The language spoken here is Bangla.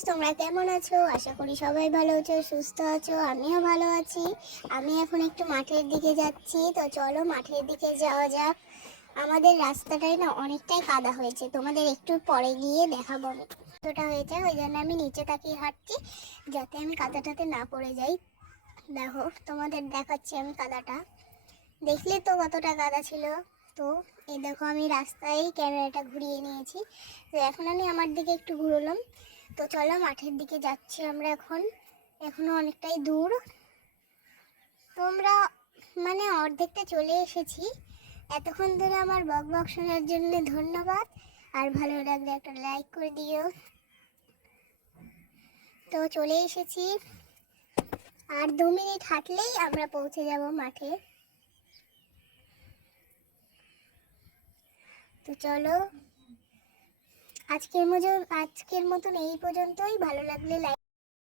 গাইস, তোমরা কেমন আছো? আশা করি সবাই ভালো আছো, সুস্থ আছো। আমিও ভালো আছি। আমি এখন একটু মাঠের দিকে যাচ্ছি, তো চলো মাঠের দিকে যাওয়া যাক। আমাদের রাস্তাটাই না অনেকটাই কাদা হয়েছে, তোমাদের একটু পরে গিয়ে দেখাবো আমি কতটা হয়েছে। ওই জন্য আমি নিচে তাকিয়ে হাঁটছি যাতে আমি কাদাটাতে না পড়ে যাই। দেখো, তোমাদের দেখাচ্ছি আমি কাদাটা। দেখলে তো কতটা কাদা ছিল। তো এই দেখো, আমি রাস্তায় ক্যামেরাটা ঘুরিয়ে নিয়েছি। তো এখন আমি আমার দিকে একটু ঘুরলাম। তো চলো মাঠের দিকে যাচ্ছি আমরা এখন। এখনো অনেকটাই দূর। তোমরা মানে অর্ধেকটা চলে এসেছি। এতক্ষণ ধরে আমার বক বক শোনার জন্য ধন্যবাদ। আর ভালো লাগলে একটা লাইক করে দিও। তো চলে এসেছি, আর 2 মিনিট হাঁটলেই আমরা পৌঁছে যাব মাঠে। তো চলো, আজকের মতন এই পর্যন্তই। ভালো লাগলে লাইক